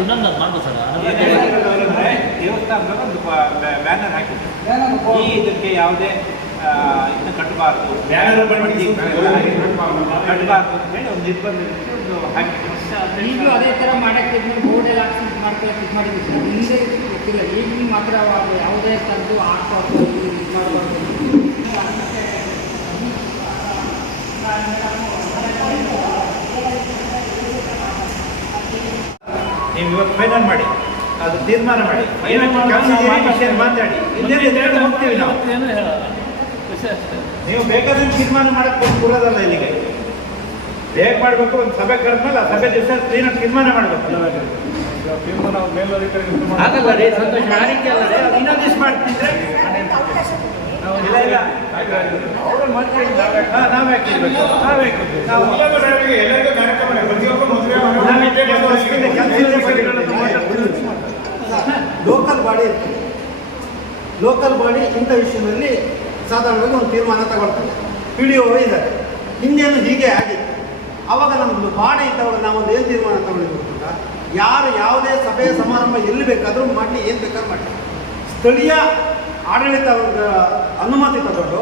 ಇನ್ನೊಂದು ಮಾಡ್ಬೋದು ಸರ್. ದೇವಸ್ಥಾನದಾಗ ಒಂದು ಬ್ಯಾನರ್ ಹಾಕಿದ್ರು, ಈ ಇದಕ್ಕೆ ಯಾವುದೇ ಇನ್ನು ಕಟ್ಟಬಾರ್ದು, ಕಟ್ಟಬಾರ್ದು ಅಂತ ಹೇಳಿ ಒಂದು ನಿರ್ಬಂಧ ಒಂದು ಹಾಕಿದ್ರು. ಈಗಲೂ ಅದೇ ಥರ ಮಾಡೋಕ್ಕೆ ಬೋರ್ಡ್ ಎಲ್ಲ ಹಾಕ್ಸಿ ಮಾಡ್ಕೊಳ್ಳೋಕೆ ಇದು ಮಾಡಿದ್ವಿ ಸರ್. ಹಿಂದೆ ಗೊತ್ತಿಲ್ಲ, ಈಗ ನೀವು ಮಾತ್ರ ಯಾವುದೇ ಥರದ್ದು ಹಾಕಬಾರ್ದು, ಇದು ಮಾಡಬಾರ್ದು. ನೀವು ಇವತ್ತು ಫೈನಲ್ ಮಾಡಿ, ಅದು ತೀರ್ಮಾನ ಮಾಡಿ, ಮಾತಾಡಿ, ಹೋಗ್ತೀವಿ ನಾವು. ನೀವು ಬೇಕಾದ್ರೆ ತೀರ್ಮಾನ ಮಾಡಕ್ಕೆ ಕೂರೋದಲ್ಲ ಇಲ್ಲಿಗೆ. ಹೇಗೆ ಮಾಡಬೇಕು, ಒಂದು ಸಭೆ ಕರೆದ್ಮೇಲೆ ಆ ಸಭೆ ದಿವಸ ಕ್ಲೀನಾಗಿ ತೀರ್ಮಾನ ಮಾಡಬೇಕು. ಆಗಲ್ಲ ರೀ, ಸಂತೋಷ ಆ ರೀತಿ ಅಲ್ಲ ರೀ. ಇನ್ನೊಂದು ದಿವಸ ಮಾಡ್ತಿದ್ರೆ ಇಲ್ಲ ಇಲ್ಲ ನಾವ್ಯಾಕೆ ಲೋಕಲ್ ಬಾಡಿ ಇಂಥ ವಿಷಯದಲ್ಲಿ ಸಾಧಾರಣವಾಗಿ ಒಂದು ತೀರ್ಮಾನ ತಗೊಳ್ತಾರೆ. PDO ಇದ್ದಾರೆ, ಹಿಂದೇನು ಹೀಗೆ ಆಗಿತ್ತು. ಆವಾಗ ನಮ್ಮದು ಬಾಡಿ ಇದ್ದವಾಗ ನಾವೊಂದು ಏನು ತೀರ್ಮಾನ ತಗೊಳ್ಳಿದ್ರು ಅಂತ, ಯಾರು ಯಾವುದೇ ಸಭೆ ಸಮಾರಂಭ ಎಲ್ಲಿ ಬೇಕಾದರೂ ಮಾಡಲಿ, ಏನು ಬೇಕಾದ್ರೂ ಮಾಡಲಿ, ಸ್ಥಳೀಯ ಆಡಳಿತ ಅನುಮತಿ ತಗೊಂಡು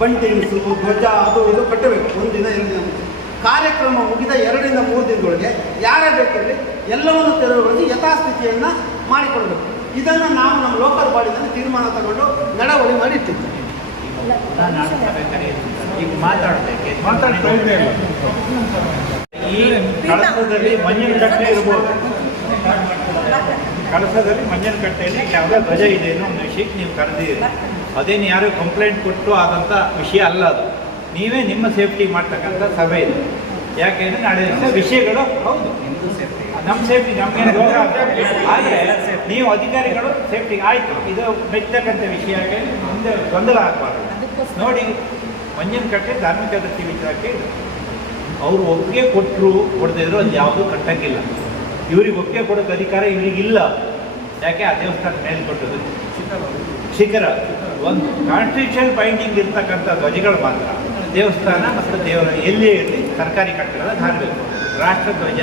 ಬಂಟಿಂಗ್ಸು, ಧ್ವಜ, ಅದು ಇದು ಕಟ್ಟಬೇಕು. ಒಂದು ದಿನ 2 ದಿನ ಮುಂಚೆ ಕಾರ್ಯಕ್ರಮ ಮುಗಿದ 2 ರಿಂದ 3 ದಿನದೊಳಗೆ ಯಾರೇ ಬೇಕಿರಲಿ ಎಲ್ಲವನ್ನು ತೆರವುಗೊಳಿಸಿ ಯಥಾಸ್ಥಿತಿಯನ್ನು ಮಾಡಿಕೊಳ್ಬೇಕು. ಇದನ್ನು ನಾವು ನಮ್ಮ ಲೋಕಲ್ ಬಾಡಿನಲ್ಲಿ ತೀರ್ಮಾನ ತಗೊಂಡು ನಡವಳಿ ಮಾಡಿ ಇಟ್ಟಿದ್ದೀವಿ. ಈಗ ಮಾತಾಡಬೇಕು. ಈ ಕಳಸದಲ್ಲಿ ಮಂಜಿನ ಕಟ್ಟೆ ಇರ್ಬೋದು, ಕಳಸದಲ್ಲಿ ಮಂಜಿನ ಕಟ್ಟೆಯಲ್ಲಿ ಯಾವುದೇ ಧ್ವಜ ಇದೆ ಅನ್ನೋ ಒಂದು ವಿಷಯಕ್ಕೆ ನೀವು ಕರೆದಿದ್ದೀರಿ. ಅದೇನು ಯಾರು ಕಂಪ್ಲೇಂಟ್ ಕೊಟ್ಟು ಆದಂಥ ವಿಷಯ ಅಲ್ಲ ಅದು. ನೀವೇ ನಿಮ್ಮ ಸೇಫ್ಟಿ ಮಾಡ್ತಕ್ಕಂಥ ಸಭೆ ಇದೆ. ಯಾಕೆಂದರೆ ನಾಳೆ ವಿಷಯಗಳು ಹೌದು ನಮ್ಮ ಸೇಫ್ಟಿ ನಮಗೇನು ರೋಗ ಆದರೆ ನೀವು ಅಧಿಕಾರಿಗಳು ಸೇಫ್ಟಿ ಆಯಿತು, ಇದು ಮೆಚ್ಚತಕ್ಕಂಥ ವಿಷಯ ಮುಂದೆ ಗೊಂದಲ ಆಗಬಾರ್ದು. ನೋಡಿ, ಮಂಜಿನ ಕಟ್ಟೆ ಧಾರ್ಮಿಕ ದೃಷ್ಟಿ ವಿಚಾರಕ್ಕೆ ಅವರು ಒಪ್ಪಿಗೆ ಕೊಟ್ಟರು ಕೊಡದಿದ್ರು ಅದು ಯಾವುದೂ ಕಟ್ಟಕ್ಕಿಲ್ಲ. ಇವ್ರಿಗೆ ಒಪ್ಪಿಗೆ ಕೊಡೋಕ್ಕೆ ಅಧಿಕಾರ ಇವರಿಗಿಲ್ಲ. ಯಾಕೆ ಆ ದೇವಸ್ಥಾನ ಮೇಲೆ ಕೊಟ್ಟದ್ದು ಶಿಖರ ಒಂದು ಕಾನ್ಸ್ಟಿಟ್ಯೂಷನ್ ಬೈಂಡಿಂಗ್ ಇರ್ತಕ್ಕಂಥ ಧ್ವಜಗಳು ಮಾತ್ರ ದೇವಸ್ಥಾನ ಮತ್ತು ದೇವರ ಎಲ್ಲೇ ಇರಲಿ ಸರ್ಕಾರಿ ಕಟ್ಟಡದ ಹಾರಬೇಕು. ರಾಷ್ಟ್ರಧ್ವಜ,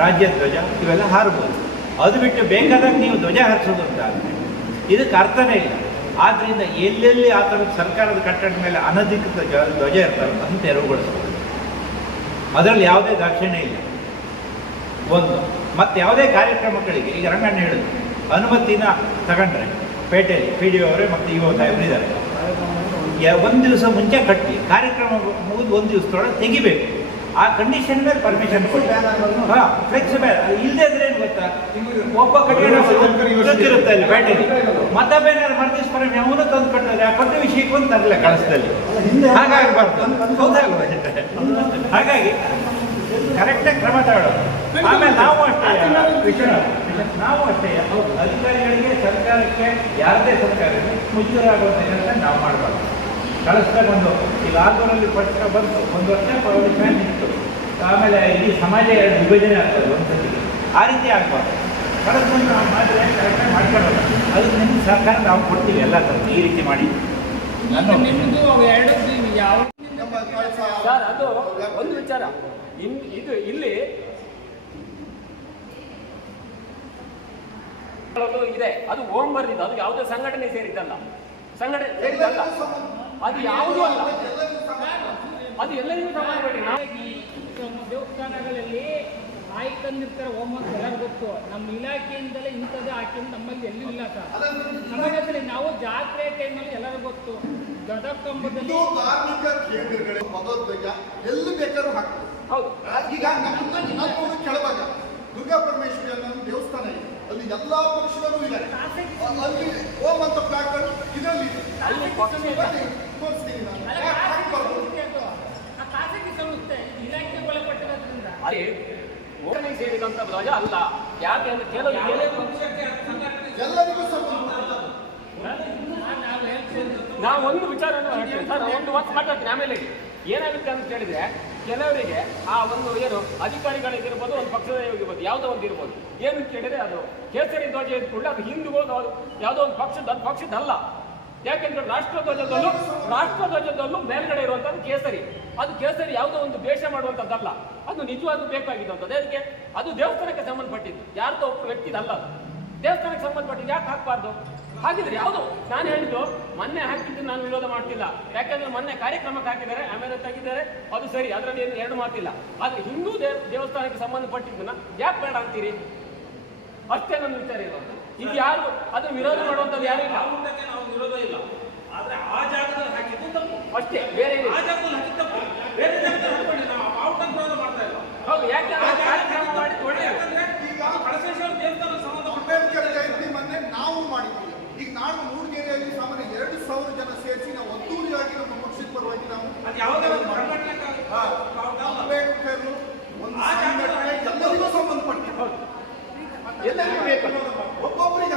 ರಾಜ್ಯ ಧ್ವಜ ಇವೆಲ್ಲ ಹಾರಬಹುದು. ಅದು ಬಿಟ್ಟು ಬೇಕಾದಾಗ ನೀವು ಧ್ವಜ ಹಾರಿಸೋದು ಅಂತ ಆದರೆ ಇದಕ್ಕೆ ಅರ್ಥನೇ ಇಲ್ಲ. ಆದ್ದರಿಂದ ಎಲ್ಲೆಲ್ಲಿ ಆ ಥರದ ಸರ್ಕಾರದ ಕಟ್ಟಡದ ಮೇಲೆ ಅನಧಿಕೃತ ಧ್ವಜ ಇರ್ತಾರೆ ಅದನ್ನು ತೆರವುಗೊಳಿಸಬಹುದು. ಅದರಲ್ಲಿ ಯಾವುದೇ ದಾಕ್ಷಿಣ್ಯ ಇಲ್ಲ. ಒಂದು ಮತ್ತು ಯಾವುದೇ ಕಾರ್ಯಕ್ರಮಗಳಿಗೆ ಈಗ ರಂಗಣ್ಣ ಹೇಳಿದ್ರು ಅನುಮತಿನ ತಗೊಂಡ್ರೆ ಪೇಟೆಯಲ್ಲಿ PDO ಅವರೇ ಮತ್ತು IO ಸಾಹೇಬರಿದ್ದಾರೆ. 1 ದಿವಸ ಮುಂಚೆ ಕಟ್ಟಿ ಕಾರ್ಯಕ್ರಮ ಮುಗಿದು 1 ದಿವಸದೊಳಗೆ ತೆಗಿಬೇಕು. ಆ ಕಂಡೀಷನ್ ಮೇಲೆ ಪರ್ಮಿಷನ್ ಕೊಡಿ. ಫ್ಲೆಕ್ಸಿಬಲ್ ಇಲ್ಲದೆ ಇದ್ರೆ ಏನು ಗೊತ್ತಾ, ಒಬ್ಬ ಕಟ್ಟಿರುತ್ತೆ ಅಲ್ಲಿ ಪೇಟೆಯಲ್ಲಿ, ಮತ್ತೆ ಬೇರೆ ಮರ್ದಿಸ್ ಪರ್ಮಿಷನ್ ಅವನು ತಂದು ಕಟ್ಟಿದ್ರೆ ಆ ಕೊಟ್ಟ ವಿಷಯಕ್ಕೆ ಒಂದು ತರಲೆ ಕಳಿಸ್ದಲ್ಲಿ ಹಾಗಾಗಬಾರ್ದು. ಹಾಗಾಗಿ ಕರೆಕ್ಟಾಗಿ ಕ್ರಮ ತಗೊಳ್ಳೋದು. ಆಮೇಲೆ ನಾವು ಅಷ್ಟೇ ಅಧಿಕಾರಿಗಳಿಗೆ ಸರ್ಕಾರಕ್ಕೆ ಯಾವುದೇ ಸರ್ಕಾರಕ್ಕೆ ಮುಜುಗರಾಗುವಂಥ ಕೆಲಸ ನಾವು ಮಾಡಬಾರ್ದು. ಕಳಿಸ್ದಾಗ ಒಂದು ಈಗ ಆರ್ನೂರಲ್ಲಿ ಪಟ್ಟ ಬಂತು, 1 ವರ್ಷ ಪರ್ಮಿಷನ್ ಇತ್ತು, ಆಮೇಲೆ ಇಡೀ ಸಮಾಜ ವಿಭಜನೆ ಆಗ್ತದೆ ಒಂದ್ಸತಿಗೆ. ಆ ರೀತಿ ಆಗಬಾರ್ದು. ಕಳಿಸ್ಕೊಂಡು ನಾವು ಮಾಡಿದ್ರೆ ಕರೆಕ್ಟಾಗಿ ಮಾಡ್ಕೊಳ್ಳೋದು. ಅದಕ್ಕೆ ನಿಮ್ಗೆ ಸರ್ಕಾರ ನಾವು ಕೊಡ್ತೀವಿ ಎಲ್ಲ ಥರದ್ದು ಈ ರೀತಿ ಮಾಡಿ. ಸರ್, ಅದು ಒಂದು ವಿಚಾರ. ಇದು ಇಲ್ಲಿ ಇದೆ, ಅದು ಓಂ ಬರ್ದಿದ್ದು, ಅದು ಯಾವುದೇ ಸಂಘಟನೆ ಸೇರಿದ್ದಲ್ಲ. ಅದು ಯಾವುದೂ ಅಲ್ಲ, ಅದು ಎಲ್ಲರಿಗೂ ಸಮಾನಬೇಡಿ. ನಾವು ದೇವಸ್ಥಾನಗಳಲ್ಲಿ ಆಯ್ಕೊಂಡಿರ್ತಾರೆ ಹೋಮ ಅಂತ ಎಲ್ಲರೂ ಗೊತ್ತು. ನಮ್ಮ ಇಲಾಖೆಯಿಂದಲೇ ಇಂಥದ್ದು ಹಾಕಿದ್ದು ನಮ್ಮಲ್ಲಿ ಎಲ್ಲೂ ಇಲ್ಲ ಸರ್. ನಮ್ಮಲ್ಲಿ ನಾವು ಜಾತ್ರೆ ಟೈಮಲ್ಲಿ ಎಲ್ಲರೂ ಗೊತ್ತು. ಗದಕಂಬದಲ್ಲಿ ಧಾರ್ಮಿಕ ಕೇಂದ್ರಗಳು ಭಗವದ್ಗೀತ ಎಲ್ಲಿ ಬೇಕಾದ್ರೂ ಹಾಕ್ತಾರೆ. ಹೌದು. ಈಗ ನಮ್ಮ ಕೆಳಭಾಗ ದುರ್ಗಾ ಪರಮೇಶ್ವರಿ ಅನ್ನೋ ದೇವಸ್ಥಾನ ಇದೆ, ಅಲ್ಲಿ ಎಲ್ಲಾ ಪಕ್ಷದವರು ಇದ್ದಾರೆ. ಅಲ್ಲಿ ಓಂ ಅಂತ ಪ್ಲಾಕ್ಗಳು ಇದರಲ್ಲಿ ಇಲಾಖೆಗೆ ಒಳಪಟ್ಟಿರೋದ್ರಿಂದ ಓಟನೆ ಸೇರಿದಂತ ಧ್ವಜ ಅಲ್ಲ. ಯಾಕೆ ಅಂದ್ರೆ ಕೆಲವು ಎಲ್ಲರಿಗೂ ನಾವು ಒಂದು ವಿಚಾರ ಸರ್, ಒಂದು ವರ್ಷ ಮಾತಾಡ್ತೀನಿ. ಆಮೇಲೆ ಏನಾಗುತ್ತೆ ಅಂತ ಹೇಳಿದ್ರೆ, ಕೆಲವರಿಗೆ ಆ ಒಂದು ಏನು ಅಧಿಕಾರಿಗಳಿಗಿರ್ಬೋದು, ಒಂದು ಪಕ್ಷದ ಇರ್ಬೋದು, ಯಾವುದೋ ಒಂದು ಇರ್ಬೋದು, ಏನು ಕೇಳಿದ್ರೆ ಅದು ಕೇಸರಿ ಧ್ವಜ ಇದ್ದ ಕೂಡಲೇ ಅದು ಹಿಂದೂ ಯಾವುದೋ ಒಂದು ಪಕ್ಷದಲ್ಲ. ಯಾಕೆಂದ್ರೆ ರಾಷ್ಟ್ರಧ್ವಜದಲ್ಲೂ ಮೇಲ್ಗಡೆ ಇರುವಂತದ್ದು ಕೇಸರಿ. ಅದು ಕೇಸರಿ ಯಾವುದೋ ಒಂದು ದ್ವೇಷ ಮಾಡುವಂತದ್ದಲ್ಲ, ಅದು ನಿಜವಾಗ್ಲೂ ಬೇಕಾಗಿದ್ದಂಥದ್ದು. ಅದಕ್ಕೆ ಅದು ದೇವಸ್ಥಾನಕ್ಕೆ ಸಂಬಂಧಪಟ್ಟಿದ್ದು, ಯಾರ್ದೋ ಒಬ್ಬರು ವ್ಯಕ್ತಿದಲ್ಲ, ಅದು ದೇವಸ್ಥಾನಕ್ಕೆ ಸಂಬಂಧಪಟ್ಟಿದ್ದು. ಯಾಕೆ ಹಾಕಬಾರ್ದು? ಹಾಗಿದ್ರೆ ಯಾವುದು ನಾನು ಹೇಳಿದ್ದು ಮೊನ್ನೆ ಹಾಕಿದ್ದು ನಾನು ವಿರೋಧ ಮಾಡ್ತಿಲ್ಲ. ಯಾಕೆಂದ್ರೆ ಮೊನ್ನೆ ಕಾರ್ಯಕ್ರಮಕ್ಕೆ ಹಾಕಿದ್ದಾರೆ, ಆಮೇಲೆ ತೆಗಿದ್ದಾರೆ, ಅದು ಸರಿ, ಅದರಲ್ಲಿ ಏನು ಎರಡು ಮಾತಿಲ್ಲ. ಆದ್ರೆ ಹಿಂದೂ ದೇವಸ್ಥಾನಕ್ಕೆ ಸಂಬಂಧಪಟ್ಟಿದ್ದನ್ನ ಯಾಕೆ ಬೇಡ ಅಂತೀರಿ? ಅಷ್ಟೇ ನನ್ನ ವಿಚಾರ ಇರೋದು. ಇದು ಯಾರು ಅದನ್ನು ವಿರೋಧ ಮಾಡುವಂಥದ್ದು ಯಾರು ಇಲ್ಲ. ನಾವು ವಿರೋಧ ಇಲ್ಲ, ಆದ್ರೆ ಆ ಜಾಗದಲ್ಲಿ ಹಾಕಿದ್ದು ತಪ್ಪು ಅಷ್ಟೇ, ಬೇರೆ ಆ ಜಾಗದಲ್ಲಿ ಹಾಕಿದ್ದು ತಪ್ಪು. ಬೇರೆ ಜಾಗದಲ್ಲಿ ಹಾಕೊಂಡು ನಾವು ಔಟ್ ವಿರೋಧ ಮಾಡ್ತಾ ಇಲ್ಲ. ಹೌದು, ಯಾಕೆಂದ್ರೆ ಕಾರ್ಯಕ್ರಮ ಮಾಡಿ ಒಳ್ಳೆಯದು. ಈಗ ಕಳಸೇಶ್ವರ ದೇವಸ್ಥಾನ ಸಂಬಂಧ ಅಂಬೇಡ್ಕರ್ ಜಯಂತಿ ಮೊನ್ನೆ ನಾವು ಮಾಡಿದ್ದೀವಿ. ಈಗ ನಾಡು ಮೂಡಿಗೆರೆಯಲ್ಲಿ ಸಾಮಾನ್ಯ 2,000 ಜನ ಸೇರಿಸಿ ನಾವು ಅದ್ದೂರಿಯಾಗಿ ನಮ್ಮ ಪಕ್ಷದ ಪರವಾಗಿ ನಾವು ಅದು ಯಾವುದೇ ಒಂದು ಸಂಘಟನೆ ಅಂಬೇಡ್ಕರ್ ಒಂದು ಸಂಘಟನೆ ಎಲ್ಲರಿಗೂ ಸಂಬಂಧಪಟ್ಟಿದೆ. ಎಲ್ಲರಿಗೂ ಬೇಕು, ಒಬ್ಬೊಬ್ಬರಿಗೆ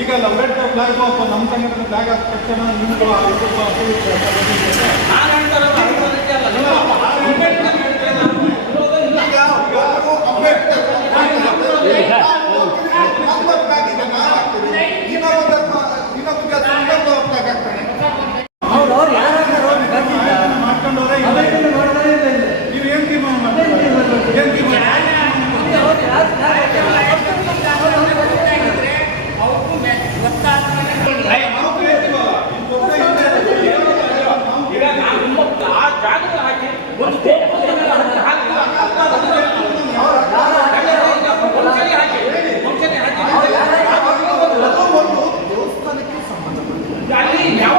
ಈಗ ಅಂಬೇಡ್ಕರ್ ಫ್ಲಾಗ್ ನಮ್ಮ ಸಂಘಟನೆ ಫ್ಲಾಗ್ ಹಾಕಿದ ತಕ್ಷಣ ನಿಮ್ದು ನಾನು ಹೇಳ್ತಾರಲ್ಲ ಅದಕ್ಕೆ ಅಲ್ಲ, ಅಂಬೇಡ್ಕರ್ ಹೇಳಿದ್ರೆ ನಾನು ವಿರೋಧ ಇಲ್ಲ. ಈಗ ಒಬ್ಬರು ಅಂಬೇಡ್ಕರ್ ನಮ್ಮ ಫ್ಲಾಗ್ ಇದೆ, ನಾವು ಹಾಕ್ತೀವಿ. ಇನ್ನೊಬ್ಬ ಜಾತಿ ಇನ್ನೊಬ್ಬ ಫ್ಲಾಗ್ ಹಾಕ್ತಾನೆ. ಮಾಡ್ಕೊಂಡವ್ರೆ ನೀವು ಏನ್ ತೀರ್ಮಾನ ಮಾಡ್ತೀವಿ? ಏನ್ ತೀರ್ಮಾನ? ಈಗ ನಾನು ಆ ಜಾಗದಲ್ಲಿ ಹಾಕಿ ಒಂದು ದೇವಸ್ಥಾನಕ್ಕೆ ಸಂಬಂಧಪಟ್ಟ ಅಲ್ಲಿ ಯಾವ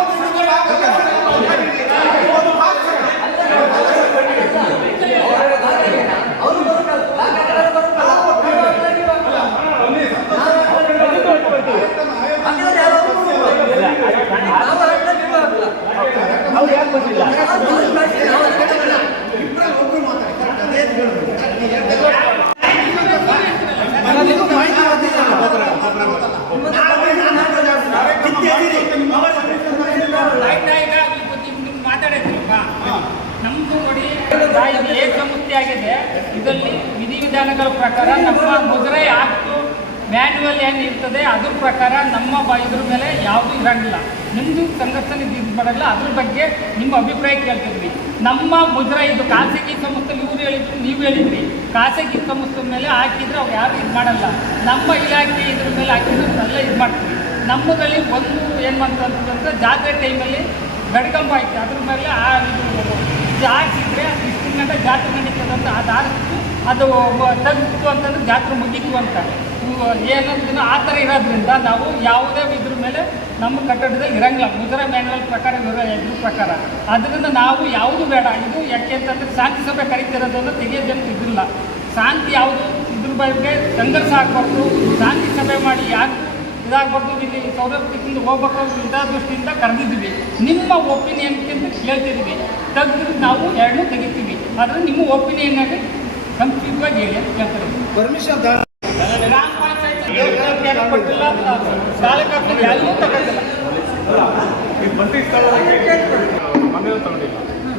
ನಮ್ದು ನೋಡಿ ಇದು ಏಕಮುಕ್ತಿ ಆಗಿದೆ. ಇದರಲ್ಲಿ ವಿಧಿವಿಧಾನಗಳ ಪ್ರಕಾರ ನಮ್ಮ ಮುದ್ರೆ ಆಕ್ಟು ಮ್ಯಾನ್ಯುವಲ್ ಏನು ಇರ್ತದೆ ಅದ್ರ ಪ್ರಕಾರ ನಮ್ಮ ಇದ್ರ ಮೇಲೆ ಯಾವುದೂ ಇರಂಗಿಲ್ಲ. ನಿಮ್ಮದು ಸಂಘರ್ಷಣೆ ಇದು ಬರಲ್ಲ, ಅದ್ರ ಬಗ್ಗೆ ನಿಮ್ಮ ಅಭಿಪ್ರಾಯ ಕೇಳ್ತಿದ್ವಿ. ನಮ್ಮ ಮುದ್ರೆ ಇದು ಖಾಸಗಿ ಸಂಸ್ಥೆ, ಇವ್ರು ಹೇಳಿದ್ರು ನೀವು ಹೇಳಿದ್ರಿ ಖಾಸಗಿ ಸಂಸ್ಥೆ ಮೇಲೆ ಹಾಕಿದ್ರೆ ಅವ್ರು ಯಾರು ಇದು ಮಾಡಲ್ಲ. ನಮ್ಮ ಇಲಾಖೆ ಇದ್ರ ಮೇಲೆ ಹಾಕಿದ್ರೆ ಎಲ್ಲ ಇದು ಮಾಡ್ತೀವಿ. ನಮ್ಮದಲ್ಲಿ ಒಂದು ಏನು ಮಾಡ್ತಂತಂದ್ರೆ ಜಾತ್ರೆ ಟೈಮಲ್ಲಿ ಗಡ್ಕಂಬ ಆಯ್ತು, ಅದ್ರ ಮೇಲೆ ಇದು ಹಾಕಿದ್ರೆ ಇಷ್ಟು ಗಂಟೆ ಜಾತ್ರೆ ನಡೀತದೆ ಅಂತ ಅದು ಹಾಕಿತ್ತು, ಅದು ತೆಗೆದಿತ್ತು ಅಂತಂದ್ರೆ ಜಾತ್ರೆ ಮುಗೀತು ಅಂತ ಏನಂದ್ರೆ ಆ ಥರ ಇರೋದ್ರಿಂದ ನಾವು ಯಾವುದೇ ಇದ್ರ ಮೇಲೆ ನಮ್ಮ ಕಟ್ಟಡದಲ್ಲಿ ಇರಂಗಿಲ್ಲ. ಮುದ್ರೆ ಮ್ಯಾನ್ಯುವಲ್ ಪ್ರಕಾರ ಇದ್ರ ಪ್ರಕಾರ ಅದರಿಂದ ನಾವು ಯಾವುದು ಬೇಡ. ಇದು ಯಾಕೆ ಅಂತಂದರೆ ಶಾಂತಿ ಸಭೆ ಕರೀತಿರೋದನ್ನು ತೆಗೆಯೋದಂತ ಇದಿಲ್ಲ. ಶಾಂತಿ ಯಾವುದು ಇದ್ರ ಬಗ್ಗೆ ಸಂಘರ್ಷ ಆಗಬಾರ್ದು, ಶಾಂತಿ ಸಭೆ ಮಾಡಿ ಯಾರು ಇದಾಗಬಾರ್ದು, ಇಲ್ಲಿ ಸೌರಭ್ಯದಿಂದ ಹೋಗ್ಬೇಕು ಇದೇ ದೃಷ್ಟಿಯಿಂದ ಕರೆದಿದ್ವಿ. ನಿಮ್ಮ ಒಪಿನಿಯನ್ಗಿಂತ ಕೇಳ್ತಿದ್ವಿ, ತೆಗೆದ್ರೆ ನಾವು ಎರಡನ್ನೂ ತೆಗಿತೀವಿ. ಆದರೆ ನಿಮ್ಮ ಒಪಿನಿಯನ್ನಾಗಿ ಸಂಕ್ಷಿಪ್ತವಾಗಿ ಹೇಳಿ ಅಂತ ಕೇಳ್ತಾರೆ. ಪರ್ಮಿಷನ್ ಗ್ರಾಮ ಪಂಚಾಯತ್ ಕೊಟ್ಟಿಲ್ಲ, ತಾಲೂಕು ಎಲ್ಲೂ ತಗೊಂಡಿಲ್ಲ. ಮಂತ್ರಿ ಮನೆ ತಗೊಂಡಿಲ್ಲ,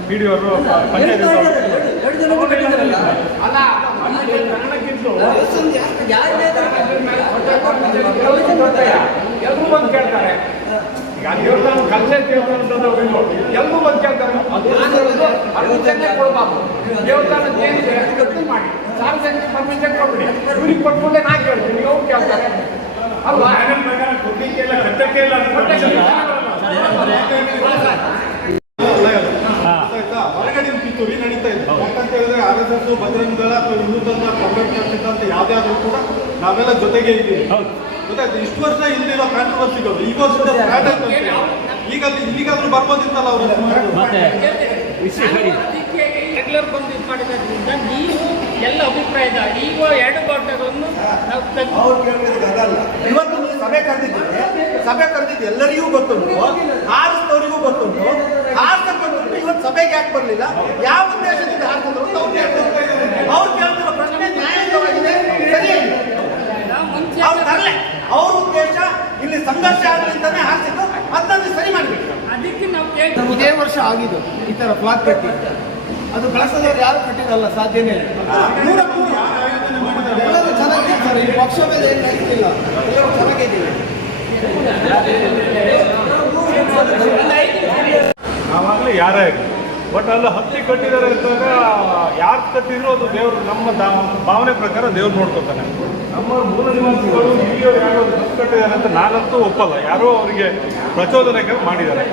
ಪಿಡಿಯವರು ಪಂಚಾಯತ್ ಅಲ್ಲ ಎಲ್ಲರೂ ಬಂದು ಕೇಳ್ತಾರೆ. ಈಗ ದೇವಸ್ಥಾನ ಕಲ್ಸೆ ದೇವಸ್ಥಾನದವರು ಎಲ್ಲರೂ ಬಂದು ಕೇಳ್ತಾರೆ. ಅದು ಚೆನ್ನಾಗಿ ಕೊಡ್ಬಾರ್ದು. ದೇವಸ್ಥಾನ ಏನಿದೆ ಅದಕ್ಕೆ ಮಾಡಿ ಸಾರ್ವಜನಿಕ ಪರ್ಮಿಷನ್ ಕೊಡ್ಬಿಡಿ. ಇವ್ರಿಗೆ ಕೊಟ್ಕೊಂಡೆ ನಾ ಕೇಳ್ತೀನಿ, ಅವ್ರು ಕೇಳ್ತಾರೆ ಅಲ್ವಾ? ಕೊಡ್ಲಿಕ್ಕೆ ಇಲ್ಲ, ಕಟ್ಟಕ್ಕೆ ಇಲ್ಲ, ಹೊರಗಡೆ ಕಿತ್ತೂರಿ ನಡೀತಾ ಇದೆ. ಯಾಕಂತ ಹೇಳಿದ್ರೆ RSS ಬಜರಂಗದಳ ಅಥವಾ ಹಿಂದೂ ಧರ್ಮ ಅಂಬೇಡ್ಕರ್ ಅಂತ ಯಾವುದೇ ಆದ್ರೂ ಕೂಡ ನಾವೆಲ್ಲ ಜೊತೆಗೆ ಇದ್ದೀವಿ. ಗೊತ್ತಾಯ್ತು, ಇಷ್ಟು ವರ್ಷ ಇಲ್ಲಿರೋ ಕಾಂಟ್ರವರ್ಸಿಗಳು ಈಗ ವರ್ಷದ ಈಗಾದ್ರೂ ಬರ್ಬೋದಿತ್ತಲ್ಲ ಅವರು. ರೆಗ್ಯುಲರ್ ಬಂದು ಇದು ಮಾಡಿದ್ರಿಂದ ನೀವು ಎಲ್ಲ ಅಭಿಪ್ರಾಯದ ಈಗ 2 ಘಟಕಗಳನ್ನು ನಾವು ಅವ್ರು ಕೇಳಿದ್ರೆ ಅದಲ್ಲ. ಇವತ್ತು ನೀವು ಸಭೆ ಕರೆದಿದ್ದು ಎಲ್ಲರಿಗೂ ಗೊತ್ತುಂಟು, ಆರಿಸಿದವರಿಗೂ ಗೊತ್ತುಂಟು. ಆರಿಸಲ್ಪಟ್ಟು ಇವತ್ತು ಸಭೆಗೆ ಯಾಕೆ ಬರಲಿಲ್ಲ, ಯಾವ ಉದ್ದೇಶದಿಂದ ಆರಿಸಿದ್ರು ಅಂತ ಅವ್ರು ಕೇಳ್ತಿರೋ ಪ್ರಶ್ನೆ ನ್ಯಾಯಯುತವಾಗಿದೆ, ಸರಿಯಾಗಿದೆ. ಅವ್ರು ತರಲೆ, ಅವ್ರ ಉದ್ದೇಶ ಇಲ್ಲಿ ಸಂಘರ್ಷ ಆಗಲಿ ಅಂತಾನೆ ಆರಿಸಿದ್ದು, ಅದನ್ನು ಸರಿ ಮಾಡಬೇಕು. ಅದಕ್ಕೆ ನಾವು ಇದೇ ವರ್ಷ ಆಗಿದ್ದು ಈ ಥರ ಫ್ಲಾಗ್ ಕಟ್ಟಿ ಅದು ಕಳಿಸೋದವ್ರು ಯಾರು ಕಟ್ಟಿರಲ್ಲ, ಸಾಧ್ಯನೇ ಇಲ್ಲ. ನೂರಕ್ಕೂ ಎಲ್ಲರೂ ಚೆನ್ನಾಗಿದೆ ಸರ್, ಈ ಪಕ್ಷ ಮೇಲೆ ಏನು ನಡೀತಿಲ್ಲ, ಎಲ್ಲರೂ ಚೆನ್ನಾಗಿದ್ದೀವಿ. ನಾವಾಗಲೇ ಯಾರೇ ಆಗಲಿ, ಬಟ್ ಅಲ್ಲಿ ಹತ್ತಿ ಕಟ್ಟಿದ್ದಾರೆ ಅಂತಾಗ ಯಾರು ಕಟ್ಟಿದ್ರು ಅದು ದೇವರು ನಮ್ಮ ಭಾವನೆ ಪ್ರಕಾರ ದೇವ್ರು ನೋಡ್ಕೊತಾನೆ. ನಮ್ಮ ಮೂಲ ನಿವಾಸಿಗಳು ಹಿರಿಯರು ಯಾರು ಹತ್ತು ಕಟ್ಟಿದ್ದಾರೆ ಅಂತ ನಾನಂತೂ ಒಪ್ಪಲ್ಲ. ಯಾರೋ ಅವರಿಗೆ ಪ್ರಚೋದನೆಗೆ ಮಾಡಿದ್ದಾರೆ.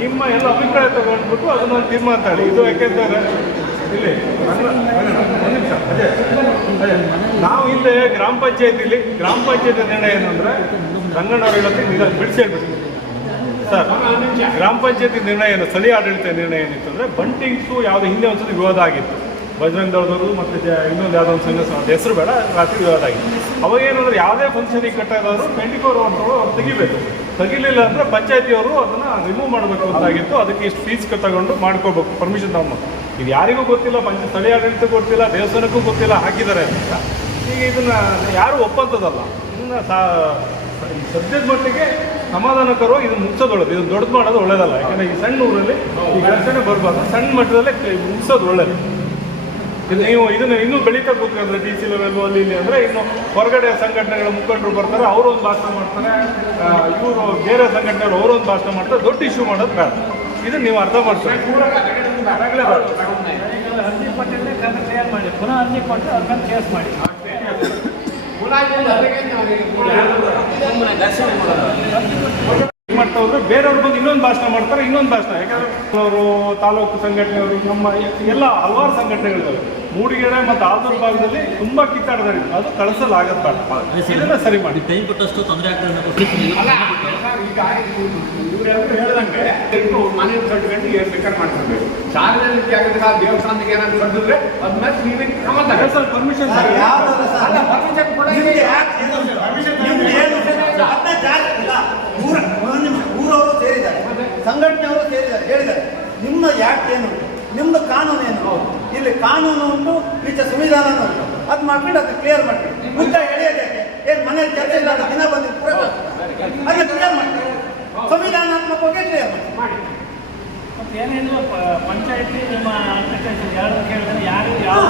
ನಿಮ್ಮ ಎಲ್ಲ ಅಭಿಪ್ರಾಯ ತಗೊಂಡ್ಬಿಟ್ಟು ಅದನ್ನ ಒಂದು ತೀರ್ಮಾನ ತಗೊಳ್ಳಿ. ಇದು ಯಾಕೆಂದರೆ ಇಲ್ಲಿ ಒಂದು ನಿಮಿಷ ಅದೇ ನಾವು ಹಿಂದೆ ಗ್ರಾಮ ಪಂಚಾಯತಿಲಿ ನಿರ್ಣಯ ಏನಂದರೆ ರಂಗಣ್ಣವ್ರು ಹೇಳೋಕ್ಕೆ ಈಗ ಬಿಡಿಸೇಳ್ಬಿಟ್ಟು ಸರ್, ಗ್ರಾಮ ಪಂಚಾಯತಿ ನಿರ್ಣಯ ಏನು, ಸ್ಥಳೀಯ ಆಡಳಿತ ನಿರ್ಣಯ ಏನಿತ್ತು ಅಂದರೆ ಬಂಟಿಂಗ್ಸು ಯಾವುದೋ ಹಿಂದೆ ಒಂದ್ಸತಿ ವಿವಾದ ಆಗಿತ್ತು. ಬಜರಂಗ್ ದಳದವರು ಮತ್ತು ಇನ್ನೊಂದು ಯಾವುದೋ ಒಂದು ಸಂಘ ಹೆಸರು ಬೇಡ, ರಾತ್ರಿ ವಿವಾದ ಆಗಿತ್ತು. ಅವಾಗ ಏನಂದ್ರೆ ಯಾವುದೇ ಫಂಕ್ಷನಿಗೆ ಕಟ್ಟೋದಾದ್ರು 24 hours ಅವ್ರು ತೆಗಿಬೇಕು. ತೆಗಿಲಿಲ್ಲ ಅಂದರೆ ಪಂಚಾಯತಿಯವರು ಅದನ್ನು ರಿಮೂವ್ ಮಾಡಬೇಕು ಅಂತಾಗಿತ್ತು. ಅದಕ್ಕೆ ಇಷ್ಟು ಫೀಸ್ ತಗೊಂಡು ಮಾಡ್ಕೋಬೇಕು, ಪರ್ಮಿಷನ್ ತಗೊಂಡು. ಇದು ಯಾರಿಗೂ ಗೊತ್ತಿಲ್ಲ, ಸ್ಥಳೀಯ ಆಡಳಿತ ಗೊತ್ತಿಲ್ಲ, ದೇವಸ್ಥಾನಕ್ಕೂ ಗೊತ್ತಿಲ್ಲ, ಹಾಕಿದ್ದಾರೆ ಅಂತ. ಈಗ ಇದನ್ನು ಯಾರು ಒಪ್ಪಂಥದ್ದಲ್ಲ. ಇದನ್ನು ಸದ್ಯದ ಮಟ್ಟಿಗೆ ಸಮಾಧಾನಕರು ಇದನ್ನು ಮುಗಿಸೋದು ಒಳ್ಳೇದು. ಇದನ್ನು ದೊಡ್ಡದು ಮಾಡೋದು ಒಳ್ಳೇದಲ್ಲ. ಯಾಕಂದರೆ ಈ ಸಣ್ಣ ಊರಲ್ಲಿ ಈ ಘರ್ಷಣೆ ಬರಬಾರ್ದು. ಸಣ್ಣ ಮಟ್ಟದಲ್ಲೇ ಮುಗಿಸೋದು ಒಳ್ಳೇದು. ನೀವು ಇದನ್ನು ಇನ್ನೂ ಬೆಳೀತಾ ಕೂತ್ಕೊಂಡ್ರೆ DC ಲೆವೆಲ್ ಅಲ್ಲಿ ಇಲ್ಲಿ ಅಂದರೆ ಇನ್ನು ಹೊರಗಡೆ ಸಂಘಟನೆಗಳ ಮುಖಂಡರು ಬರ್ತಾರೆ, ಅವರು ಒಂದು ಭಾಷಣ ಮಾಡ್ತಾರೆ, ಇವರು ಬೇರೆ ಸಂಘಟನೆಗಳು ಅವರೊಂದು ಭಾಷಣ ಮಾಡ್ತಾರೆ. ದೊಡ್ಡ ಇಶ್ಯೂ ಮಾಡೋದು ಬೇಡ. ಇದನ್ನು ನೀವು ಅರ್ಥ ಮಾಡ್ತಾರೆ. ಅರ್ಜಿ ಕೊಟ್ಟಿದ್ರೆ ಕ್ಲಿಯರ್ ಮಾಡಿ, ಪುನಃ ಅರ್ಜಿ ಕೊಟ್ಟರೆ ಅವ್ರ ಮೇಲೆ ಕೇಸ್ ಮಾಡಿ. ಮಾಡ್ತಾ ಹೋದ್ರೆ ಬೇರೆಯವ್ರು ಬಂದು ಇನ್ನೊಂದು ಭಾಷಣ ಮಾಡ್ತಾರೆ, ಇನ್ನೊಂದು ಭಾಷಣ. ಯಾಕಂದ್ರೆ ಅವರು ತಾಲೂಕು ಸಂಘಟನೆಯವರು, ನಮ್ಮ ಎಲ್ಲ ಹಲವಾರು ಸಂಘಟನೆಗಳಿದ್ದಾವೆ. ಮೂಡಿಗೆರೆ ಮತ್ತು ಆಲ್ದೂರು ಭಾಗದಲ್ಲಿ ತುಂಬಾ ಕಿತ್ತಾಡ್ತಾರೆ. ಅದು ಕಳಿಸಲಾಗತ್ತ. ಇದನ್ನ ಸರಿ ಮಾಡಿ. ಟೈಮ್ ಕೊಟ್ಟಷ್ಟು ತೊಂದರೆ ಆಗ್ತದೆ. ಇವರೆಲ್ಲರೂ ಹೇಳ್ದಂಗೆ ಮನೆ ಕಟ್ಕೊಂಡು ಏನು ಬೇಕಾದ್ರೆ ಮಾಡ್ಕೊಬೇಕು. ಸಾರ್ವಜನಿಕ ಜಾಗದಾಗ ದೇವಸ್ಥಾನಕ್ಕೆ ಏನಾದ್ರು ಕಟ್ಟಿದ್ರೆ ಅದ್ಮೇಲೆ ನೀವೇ ಕ್ರಮ ತಗೊಳ್ಳಿ. ಪರ್ಮಿಷನ್ ಊರವರು ಸೇರಿದ್ದಾರೆ, ಸಂಘಟನೆಯವರು ಸೇರಿದ್ದಾರೆ, ಹೇಳಿದ್ದಾರೆ ನಿಮ್ಮ ಯಾಕೆ ಏನು, ನಿಮ್ದು ಕಾನೂನು ಏನು, ಇಲ್ಲಿ ಕಾನೂನು ಉಂಟು, ಈಚೆ ಸಂವಿಧಾನ ಉಂಟು. ಅದು ಮಾಡ್ಬಿಟ್ಟು ಅದು ಕ್ಲಿಯರ್ ಮಾಡ್ಬಿಟ್ಟು ಉದ್ದ ಎಳೆಯೋದಕ್ಕೆ ಏನು ಮನೇಲಿ ಕೆಲಸ ಇಲ್ಲ, ದಿನ ಬಂದಿದ್ದು ಅದಕ್ಕೆ ಕ್ಲಿಯರ್ ಮಾಡಿ, ಸಂವಿಧಾನಾತ್ಮಕವಾಗಿ ಕ್ಲಿಯರ್ ಮಾಡಿ. ಮತ್ತೆ ಏನೇನು ಪಂಚಾಯತಿ ನಿಮ್ಮ ಅಪ್ಲಿಕೇಶನ್ ಯಾರು ಕೇಳಿದ್ರೆ ಯಾರು ಯಾವ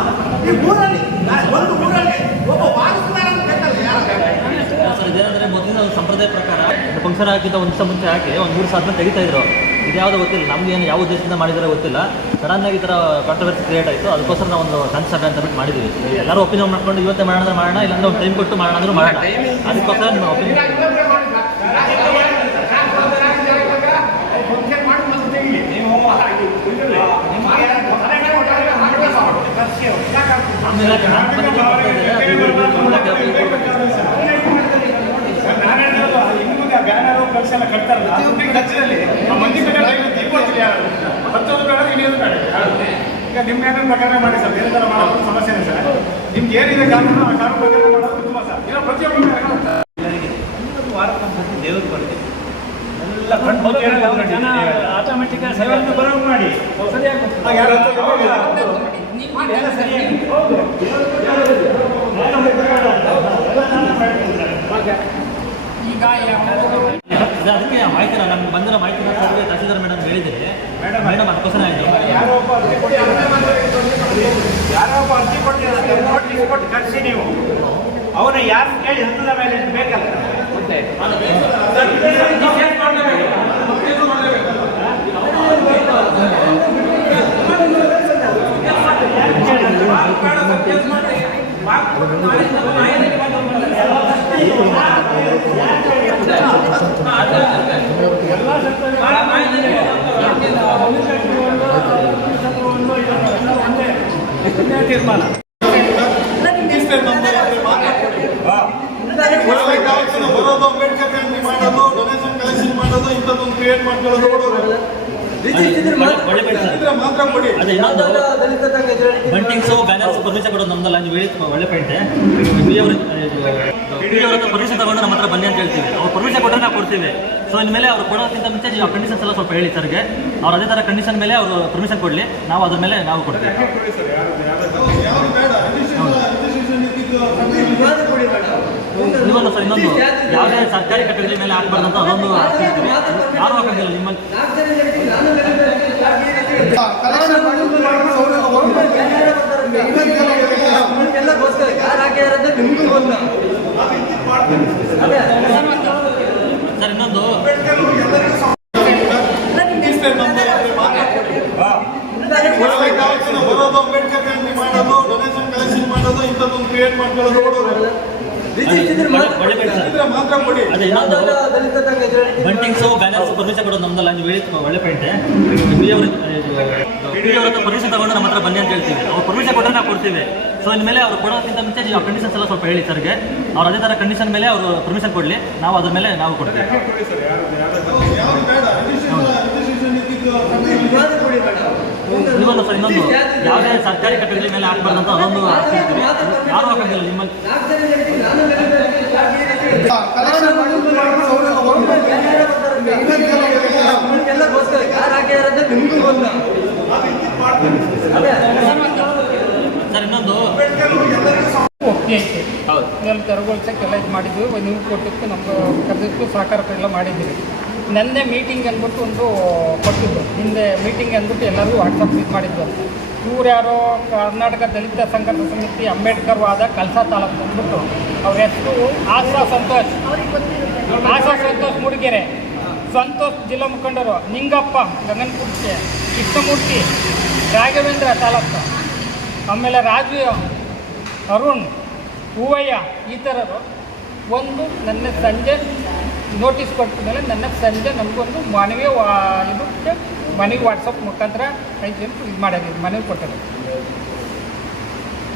ಈ ಊರಲ್ಲಿ ಒಂದು ಊರಲ್ಲಿ ಒಬ್ಬ ವಾರಸುದಾರ ಅಂತ ಬೇಕಲ್ಲ ಯಾರು. ಸರ್, ಇದೇನಂದ್ರೆ ಮೊದಲಿನ ಒಂದು ಸಂಪ್ರದಾಯ ಪ್ರಕಾರ ಫಂಕ್ಷನ್ ಹಾಕಿದ್ದ ಒಂದು ದಿವಸ ಮುಂಚೆ ಹಾಕಿ ಒಂದು 3 ಸಾಧನೆ ತೆಗಿತಾ ಇದ್ರು. ಇದ್ಯಾವುದೋ ಗೊತ್ತಿಲ್ಲ, ನಮ್ಗೆ ಏನು ಯಾವ ಉದ್ದೇಶದಿಂದ ಮಾಡಿದಾರೆ ಗೊತ್ತಿಲ್ಲ. ಸಡನ್ ಆಗಿ ಈ ಥರ ಕಾಂಟ್ರವರ್ಸಿ ಕ್ರಿಯೇಟ್ ಆಯಿತು. ಅದಕ್ಕೋಸ್ಕರ ನಾವು ಒಂದು ಶಾಂತಿ ಸಭೆ ಅಂತ ಬಿಟ್ಟು ಮಾಡಿದ್ದೀವಿ. ಎಲ್ಲರೂ ಒಪಿನಿಯನ್ ಮಾಡ್ಕೊಂಡು ಇವತ್ತೇ ಮಾಡೋಣ, ಇಲ್ಲಾಂದ್ರೆ ಒಂದು ಟೈಮ್ ಕೊಟ್ಟು ಮಾಡೋಣ. ಅದಕ್ಕೋಸ್ಕರ ನಿಮ್ಮ ಒಪಿನಿಯನ್ ಬ್ಯಾನರು ಕಳ್ಸೆಲ್ಲ ಕಟ್ತಾರಲ್ಲ, ಖರ್ಚಿನಲ್ಲಿ ಮಂದಿ ಹತ್ತೊಂದು ಬೇಡ, ಇನ್ನೇನು ಬೇಡ. ಈಗ ನಿಮ್ಮ ಏನೇನು ಪ್ರಕಾರ ಮಾಡಿ ಸರ್, ಬೇರೆ ಥರ ಮಾಡೋದು ಸಮಸ್ಯೆನೇ ಸರ್. ನಿಮ್ಗೆ ಏನಿದೆ ಕಾನೂನು, ಆ ಕಾನೂನು ಪ್ರಕಾರ ಮಾಡೋದು ತುಂಬ ಸರ್. ಇಲ್ಲ ಪ್ರತಿಯೊಬ್ಬರು ವಾರಕ್ಕೊಂದ್ಸತಿ ದೇವ್ರು ಬರ್ತೀವಿ ಎಲ್ಲ ಕಣ್ಣು ಜನ ಆಟೋಮೆಟಿಕ್ ಬರೋ ಮಾಡಿ ಈಗ ಅದಕ್ಕೆ ಮಾಹಿತಿ ನಮ್ಗೆ ಬಂದಿರೋ ಮಾಹಿತಿನ ಸರ್ವೆ ತಹಸೀಲ್ದಾರ್ ಮೇಡಮ್ ಹೇಳಿದರೆ ಮೇಡಮ್ ಅದಕ್ಕೋಸ್ಕರ ಆಯಿತು. ಯಾರೋ ಒಬ್ಬ ಅರ್ಜಿ ಕೊಟ್ಟಿದ್ದಾರೆ, ನೋಟಿಸ್ ಕೊಟ್ಟು ಕಳಿಸಿ ನೀವು ಅವನ ಯಾರು ಕೇಳಿ ಹತ್ತದ ಮೇಲೆ ಬೇಕಲ್ಲ. ತೀರ್ಮಾನ ಬರೋದು, ಅಂಬೇಡ್ಕರ್ ಜಯಂತಿ ಮಾಡೋದು, ಡೊನೇಷನ್ ಕಲೆಕ್ಷನ್ ಮಾಡೋದು, ಇಂಥದ್ದೊಂದು ಕ್ರಿಯೇಟ್ ಮಾಡ್ಕೊಳ್ಳೋದು ಮಾತ್ರ ಕೊಡಿ. ಅದೇ ಇನ್ನೊಂದು ಬಂಟಿಂಗ್ಸು ಬ್ಯಾನರ್ಸ್ ಪರ್ಮಿಷನ್ ಕೊಡೋದು ನಮ್ದಲ್ಲ. ನೀವು ಹೇಳಿದ ಒಳ್ಳೆ ಪಾಯಿಂಟೆ. ಪರ್ಮಿಷನ್ ತಗೊಂಡು ನಮ್ಮ ಹತ್ರ ಬನ್ನಿ ಅಂತ ಹೇಳ್ತೀವಿ. ಅವ್ರು ಪರ್ಮಿಷನ್ ಕೊಟ್ಟರೆ ನಾವು ಕೊಡ್ತೀವಿ. ಸೊ ಇನ್ಮೇಲೆ ಅವ್ರು ಕೊಡೋಕ್ಕಿಂತ ಮುಂಚೆ ನೀವು ಕಂಡೀಷನ್ಸ್ ಎಲ್ಲ ಸ್ವಲ್ಪ ಹೇಳಿ ಸರ್ಗೆ. ಅವ್ರು ಅದೇ ಥರ ಕಂಡೀಷನ್ ಮೇಲೆ ಅವರು ಪರ್ಮಿಷನ್ ಕೊಡಲಿ, ನಾವು ಅದ್ರ ಮೇಲೆ ನಾವು ಕೊಡ್ತೀವಿ. ನೀವಲ್ಲ ಸರ್, ಇನ್ನೊಂದು ಯಾವುದೇ ಸರ್ಕಾರಿ ಕಟ್ಟಡಗಳ ಮೇಲೆ ಹಾಕ್ಬಾರ್ದು ಅಂತ ಅದೊಂದು ಯಾರು ಹಾಕಂಗಿಲ್ಲ ನಿಮ್ಮಲ್ಲಿ. ಕ್ರಿಯೇಟ್ ಮಾಡ್ಕೊಳ್ಳೋದು ನೋಡೋದು. ಒಳ್ಳೆ ಸರ್. ಇದ್ರೆ ಮಾತ್ರ ಕೊಡಿ. ಅದೇ ಇನ್ನೊಂದು ಬಂಟಿಂಗ್ಸು ಬ್ಯಾನರ್ಸ್ ಪರ್ಮಿಷನ್ ಕೊಡೋದು ನಮ್ದಲ್ಲ, ನೀವು ಹೇಳಿದ ಒಳ್ಳೆ ಪಾಯಿಂಟ್. ಪರ್ಮಿಷನ್ ತಗೊಂಡು ನಮ್ಮ ಹತ್ರ ಬನ್ನಿ ಅಂತ ಹೇಳ್ತೀವಿ, ಅವ್ರು ಪರ್ಮಿಷನ್ ಕೊಟ್ಟರೆ ನಾವು ಕೊಡ್ತೀವಿ. ಸೊ ಇನ್ಮೇಲೆ ಅವ್ರು ಕೊಡೋಕ್ಕಿಂತ ಮುಂಚೆ ನೀವು ಕಂಡೀಷನ್ಸ್ ಎಲ್ಲ ಸ್ವಲ್ಪ ಹೇಳಿ ಸರ್ಗೆ, ಅವ್ರು ಅದೇ ಥರ ಕಂಡೀಷನ್ ಮೇಲೆ ಅವರು ಪರ್ಮಿಷನ್ ಕೊಡಲಿ, ನಾವು ಅದ್ರ ಮೇಲೆ ನಾವು ಕೊಡ್ತೀವಿ. ಯಾವ್ದು ಬೇಡ ರಿಜಿಸ್ಟ್ರೇಷನ್ ಇದ್ದಿದ್ದು ಇನ್ನೊಂದು ಸರ್, ಇನ್ನೊಂದು ಯಾವುದೇ ಸರ್ಕಾರಿ ಕಟ್ಟಡಗಳ ಮೇಲೆ ಹಾಕ್ಬಾರ್ದು ಅಂತ ಅದೊಂದು ಹೇಳ್ತೀವಿ. ಯಾರು ಹಾಕೋದಿಲ್ಲ ನಿಮ್ಮಲ್ಲಿ. ಕಲೆಕ್ಷನ್ ಸರ್ ಇನ್ನೊಂದು ಒಪ್ಪಿಗೆ ಐತೆ. ಎಲ್ಲ ತೆರವುಗೊಳಿಸೋಕ್ಕೆಲ್ಲ ಇದು ಮಾಡಿದ್ವಿ, ನೀವು ಕೊಟ್ಟಕ್ಕೆ ನಮ್ಮ ಕರೆದಕ್ಕೂ ಸಹಕಾರ ಎಲ್ಲ ಮಾಡಿದ್ದೀವಿ. ನೆನ್ನೆ ಮೀಟಿಂಗ್ ಅಂದ್ಬಿಟ್ಟು ಒಂದು ಕೊಟ್ಟಿದ್ದು, ಹಿಂದೆ ಮೀಟಿಂಗ್ ಅಂದ್ಬಿಟ್ಟು ಎಲ್ಲರೂ ವಾಟ್ಸಪ್ ಇದು ಮಾಡಿದ್ವು. ಇವ್ರು ಯಾರೋ ಕರ್ನಾಟಕ ದಲಿತ ಸಂಘರ್ಷ ಸಮಿತಿ ಅಂಬೇಡ್ಕರ್ ವಾದ ಕಲ್ಸಾ ತಾಲೂಕು ಅಂದ್ಬಿಟ್ಟು ಅವ್ರ ಹೆಸರು ಆಶಾ ಸಂತೋಷ್ ಮೂಡಿಗೆರೆ, ಸಂತೋಷ್ ಜಿಲ್ಲಾ ಮುಖಂಡರು ನಿಂಗಪ್ಪ ಗಗನಕುರ್ಚೆ, ಕೃಷ್ಣಮೂರ್ತಿ ರಾಘವೇಂದ್ರ ತಾಲೂಕು, ಆಮೇಲೆ ರಾಜು ಅರುಣ್ ಹೂವಯ್ಯ ಈ ಥರರು ಒಂದು ನನ್ನ ಸಂಜೆ ನೋಟಿಸ್ ಕೊಟ್ಟ ಮೇಲೆ ನನ್ನ ಸಂಜೆ ನಮಗೊಂದು ಮನವಿ ಇದಕ್ಕೆ ಮನೆಗೆ ವಾಟ್ಸಪ್ ಮುಖಾಂತರ 5 ಜನ ಇದು ಮಾಡಿದ್ದೀವಿ, ಮನೆಗೆ ಕೊಟ್ಟರೆ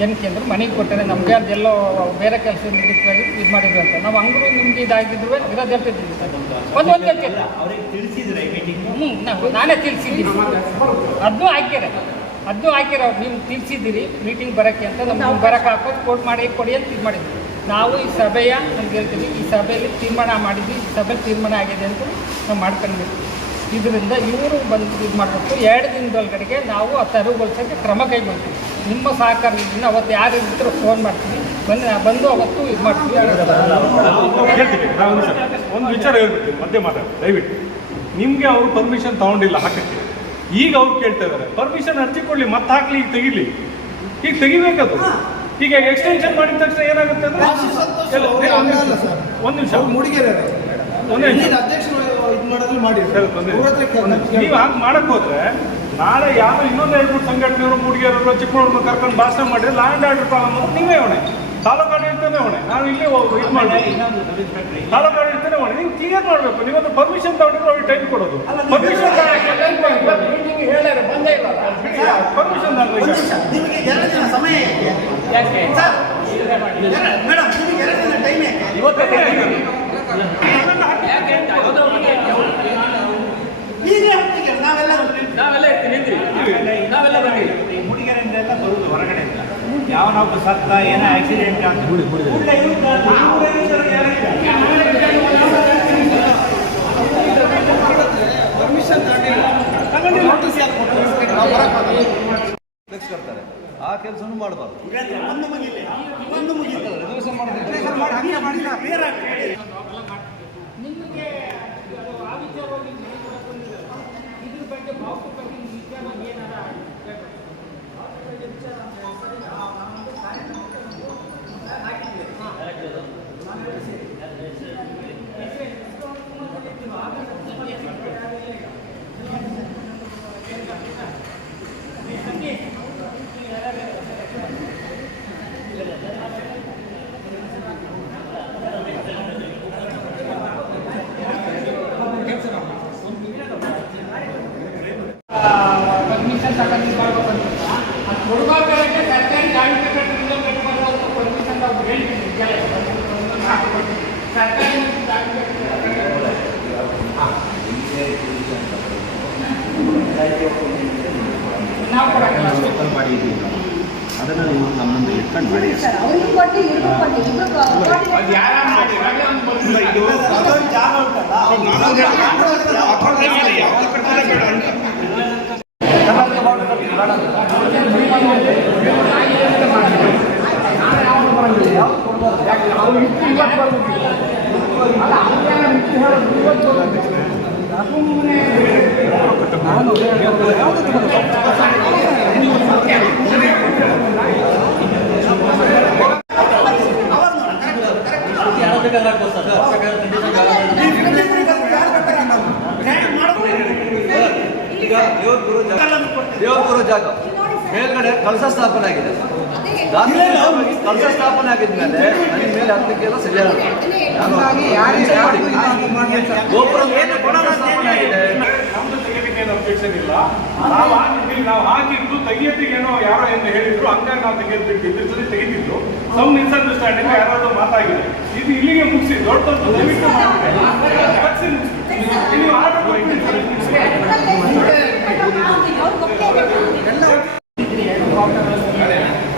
ಏನಕ್ಕೆ ಅಂದ್ರೆ ಮನೆಗೆ ಕೊಟ್ಟರೆ ನಮಗೆ ಅದೆಲ್ಲೋ ಬೇರೆ ಕೆಲಸ ನಿಮಿತ್ತವಾಗಿ ಇದು ಮಾಡಿದ್ವಿ ಅಂತ. ನಾವು ಹಂಗೂ ನಿಮ್ಗೆ ಇದಾಗಿದ್ರು ಇರೋದು ಹೇಳ್ತಿದ್ದೀವಿ ಒಂದು ಹೇಳ್ತಿದ್ದೆ. ನಾನೇ ತಿಳಿಸಿದ್ದೀನಿ, ಅದನ್ನೂ ಹಾಕ್ಯಾರ ಅವ್ರು ನೀವು ತಿಳಿಸಿದ್ದೀರಿ ಮೀಟಿಂಗ್ ಬರೋಕ್ಕೆ ಅಂತ. ನಮ್ಗೆ ಬರೋಕ್ಕೆ ಹಾಕೋದು ಕೋರ್ಟ್ ಮಾಡಿ ಕೊಡಿ ಅಂತ ಇದು ಮಾಡಿದ್ವಿ. ನಾವು ಈ ಸಭೆಯ ನಮ್ಗೆ ಹೇಳ್ತೀವಿ, ಈ ಸಭೆಯಲ್ಲಿ ತೀರ್ಮಾನ ಮಾಡಿದ್ವಿ, ಈ ಸಭೆಯಲ್ಲಿ ತೀರ್ಮಾನ ಆಗಿದೆ ಅಂತ ನಾವು ಮಾಡ್ಕೊಂಡಿದ್ವಿ. ಇದರಿಂದ ಇವರು ಬಂದು ಇದು ಮಾಡಬೇಕು. 2 ದಿನದೊಳಗಡೆಗೆ ನಾವು ಆ ತೆರವುಗೊಳಿಸೋಕ್ಕೆ ಕ್ರಮ ಕೈಗೊಳ್ತೀವಿ. ನಿಮ್ಮ ಸಹಕಾರದಿಂದ ಅವತ್ತು ಯಾರು ಇದ್ದರೂ ಫೋನ್ ಮಾಡ್ತೀವಿ, ಬಂದು ಅವತ್ತು ಇದು ಮಾಡ್ತೀವಿ. ಹೇಳ್ತೀವಿ. ಒಂದು ವಿಚಾರ ಹೇಳ್ಬಿಡ್ತೀವಿ, ಮಧ್ಯೆ ಮಾತಾಡಿ ದಯವಿಟ್ಟು. ನಿಮಗೆ ಅವರು ಪರ್ಮಿಷನ್ ತಗೊಂಡಿಲ್ಲ ಹಾಕಕ್ಕೆ, ಈಗ ಅವ್ರು ಕೇಳ್ತಾ ಇದ್ದಾರೆ ಪರ್ಮಿಷನ್ ಅರ್ಜಿ ಕೊಡ್ಲಿ, ಮತ್ತೆ ಹಾಕ್ಲಿ, ಈಗ ತೆಗಿಲಿ, ಈಗ ತೆಗಿಬೇಕದು. ಈಗ ಎಕ್ಸ್ಟೆನ್ಷನ್ ಮಾಡಿದ ತಕ್ಷಣ ಏನಾಗುತ್ತೆ ಅಂದ್ರೆ ಒಂದು ನಿಮಿಷ ನೀವು ಹಾಗೆ ಮಾಡಕ್ ಹೋದ್ರೆ ನಾಳೆ ಯಾವ ಇನ್ನೊಂದು 2-3 ಸಂಘಟನೆಯವರು ಮೂಡಿಗೆರವರು ಚಿಕ್ಕಮಗಳೂರು ಕರ್ಕೊಂಡು ಭಾಷಣ ಮಾಡಿದ್ರೆ ಲ್ಯಾಂಡ್ ಆರ್ಡರ್ ಪ್ರಾಬ್ಲಮ್ ನೀವೇ ಹೊಣೆ, ತಾಲೂಕು ಆಡಳಿತನೇ ಹೊಣೆ. ನಾವು ಇಲ್ಲೇ ಇದು ಮಾಡ್ಬೇಕು, ತಾಲೂಕು ಆಡಳಿತನೇ ಹೊಣೆ. ನೀವು ಕ್ಲಿಯರ್ ಮಾಡಬೇಕು. ನೀವೊಂದು ಪರ್ಮಿಷನ್ ತಗೊಂಡಿದ್ರೆ ಅವ್ರಿಗೆ ಟೈಮ್ ಕೊಡೋದು. ಪರ್ಮಿಷನ್ ಪರ್ಮಿಷನ್ ನಿಮಗೆ 2 ದಿನ ಸಮಯ ಇದೆ. ಮೇಡಮ್ ನಿಮಗೆ 2 ದಿನ ಟೈಮ್ ನಾವೆಲ್ಲ ಇರ್ತೀವಿ, ನಾವೆಲ್ಲ ಬರ್ತೀವಿ. ಮೂಡಿಗೆರೆಯಿಂದೆಲ್ಲ ಬರುವುದು ಹೊರಗಡೆಯಿಂದ, ಯಾವನೊಬ್ಬ ಸತ್ತ ಏನೋ ಆಕ್ಸಿಡೆಂಟ್ ಅಂತ ಕೊಡ್ತಾರೆ. ಆ ಕೆಲಸನೂ ಮಾಡಬಾರ್ದು. ನಿಮಗೆ ಆ ವಿಚಾರವಾಗಿ ಇದ್ರ ಬಗ್ಗೆ ಭಾವುಕವಾಗಿ ವಿಚಾರ ಏನಾರ ಪರ್ಮಿಷನ್ ತಗೊಂಡು ಮಾಡ್ಬೇಕಂತ ಅದು ಕೊಡ್ಬೇಕಾದ್ರೆ ಸರ್ಕಾರಿ ಗಾಡಿ ಕಟ್ಟಡದಿಂದ ಕಟ್ಟಬಾರ್ದು ಪರ್ಮಿಷನ್ ನಾವು ಹೇಳ್ತೀವಿ. ಸರ್ಕಾರಿ ನಾವು ಕೊಡೋಲ್ಲ, ಅದನ್ನು ನೀವು ನಮ್ಮನ್ನು ಇಟ್ಕೊಂಡು ಮಾಡಿ. ಅವ್ರಿಗೆ ಕೊಟ್ಟು ಇವ್ರಿಗೂ ಕೊಟ್ಟು ಅದು ಯಾರ ದೇವ್ರ ಜಾಗ ಮೇಲ್ಗಡೆ ಕಳಸ ಸ್ಥಾಪನೆ ಆಗಿದೆ. ದಾಖಲಾತಿ ಕಳಸ ಸ್ಥಾಪನೆ ಆಗಿದ್ಮೇಲೆ ನನಗೆ ಮೇಲೆ ಹತ್ತಕ್ಕೆಲ್ಲ ಸರಿಯಾಗಿ ಗೋಪುರ ಸ್ಥಾಪನೆ ಆಗಿದೆ. ನಮ್ದು ತೆಗಿಲಿಕ್ಕೆ ಏನು ಅಬ್ಜೆಕ್ಷನ್ ಇಲ್ಲ. ನಾವು ಹಾಕಿದ್ದು ತೆಗಿಯೋದಿಗೇನೋ ಯಾರೋ ಎಂದು ಹೇಳಿದ್ರು, ಹಂಗಾಗಿ ನಾವು ತೆಗೆದಿದ್ದು ತೆಗೆದಿದ್ದು ಸಮ್ ಮಿಸ್ಅಂಡರ್ಸ್ಟ್ಯಾಂಡಿಂಗ್ ಯಾರಾದ್ರೂ ಮಾತಾಗಿದೆ. ಇದು ಇಲ್ಲಿಗೆ ಮುಗಿಸಿ ದೊಡ್ಡ ದಯವಿಟ್ಟು ನೀವು ಆರ್ಡರ್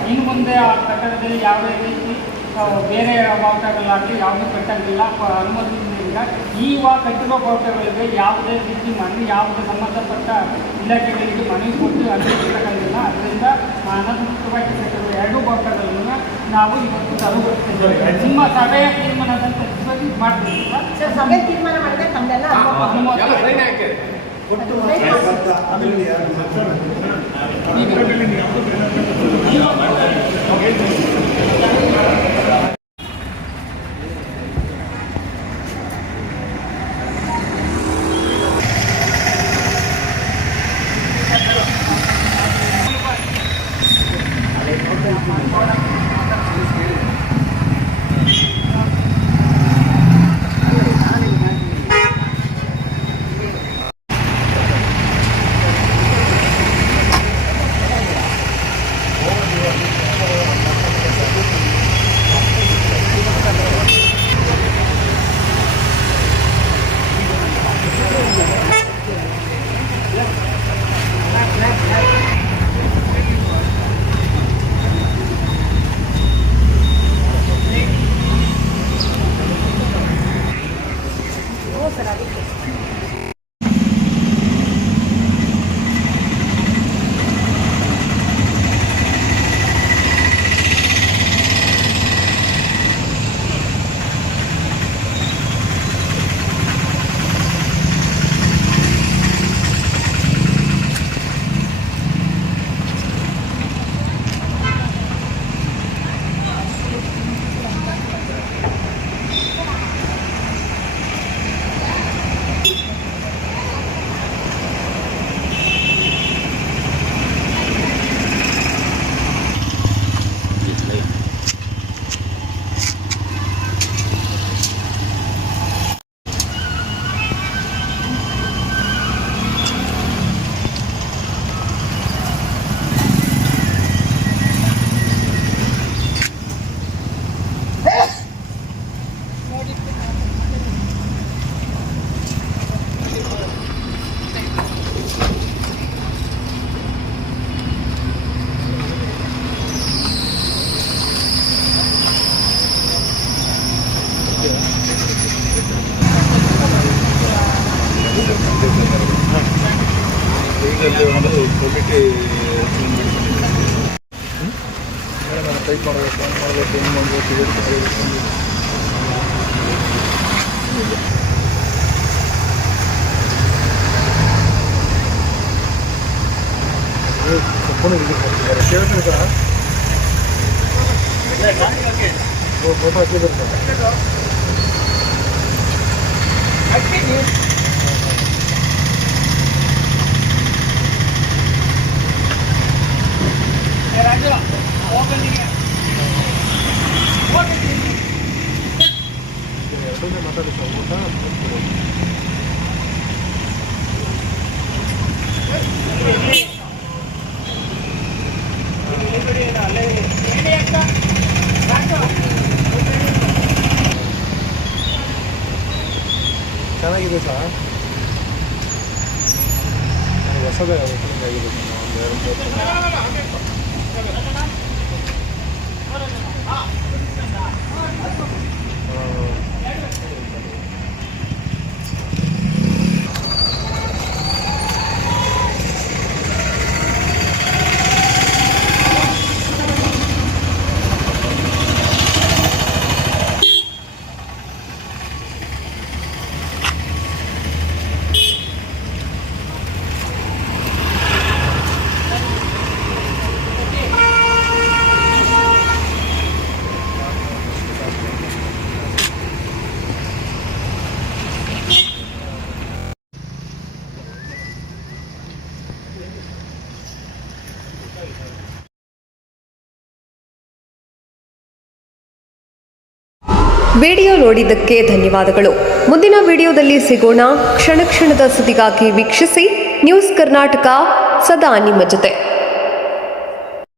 ಇನ್ನು ಮುಂದೆ ಆ ಕಟ್ಟಡದಲ್ಲಿ ಯಾವುದೇ ರೀತಿ ಬೇರೆ ಬಾವುಟಗಳಾಗಲಿ ಯಾವುದೂ ಕಟ್ಟಂಗಿಲ್ಲ ಅನುಮತಿಯಿಂದ ಕಟ್ಟಿರುವ ಬಾವುಟಗಳಿಗೆ ಯಾವುದೇ ರೀತಿ ಮನವಿ ಯಾವುದೇ ಸಂಬಂಧಪಟ್ಟ ಇಲಾಖೆಗಳಿಗೆ ಮನವಿ ಕೊಟ್ಟು ಅನುಮತಿಸಕ್ಕಾಗಿಲ್ಲ. ಅದರಿಂದ ಅನಧಿಕೃತವಾಗಿ ಕಟ್ಟಿರುವ 2 ಬಾವುಟಗಳನ್ನು ನಾವು ಇವತ್ತು ತರುಗೊಳಿಸಿದ್ದೇವೆ. ನಿಮ್ಮ ಸಭೆಯ ತೀರ್ಮಾನದಂತೆ ಮಾಡ್ತೀವಿ. ಸಭೆ ತೀರ್ಮಾನ ಮಾಡಿದ್ರೆ ತಮ್ಮೆಲ್ಲ ಒಟ್ಟು ಟೈಪ್ ಮಾಡಬೇಕು, ಹೆಂಗೆ ಮಾಡಬೇಕು, ಕೇಳ್ತೀರಿ ಸರ್? ಫೋಟೋ ಹಾಕಿದ್ರು ಸರ್. ಎರಡನೇ ಮಾತಾಡಿ ಸರ್. ಊಟ ಚೆನ್ನಾಗಿದೆ ಸರ್. ಹೊಸದೇ ಓಪನಿಂಗ್ ಆಗಿದೆ ವಿಡಿಯೋ ನೋಡಿದ್ದಕ್ಕೆ ಧನ್ಯವಾದಗಳು. ಮುಂದಿನ ವಿಡಿಯೋದಲ್ಲಿ ಸಿಗೋಣ. ಕ್ಷಣ ಕ್ಷಣದ ಸುದ್ದಿಗಾಗಿ ವೀಕ್ಷಿಸಿ ನ್ಯೂಸ್ ಕರ್ನಾಟಕ, ಸದಾ ನಿಮ್ಮ ಜೊತೆ.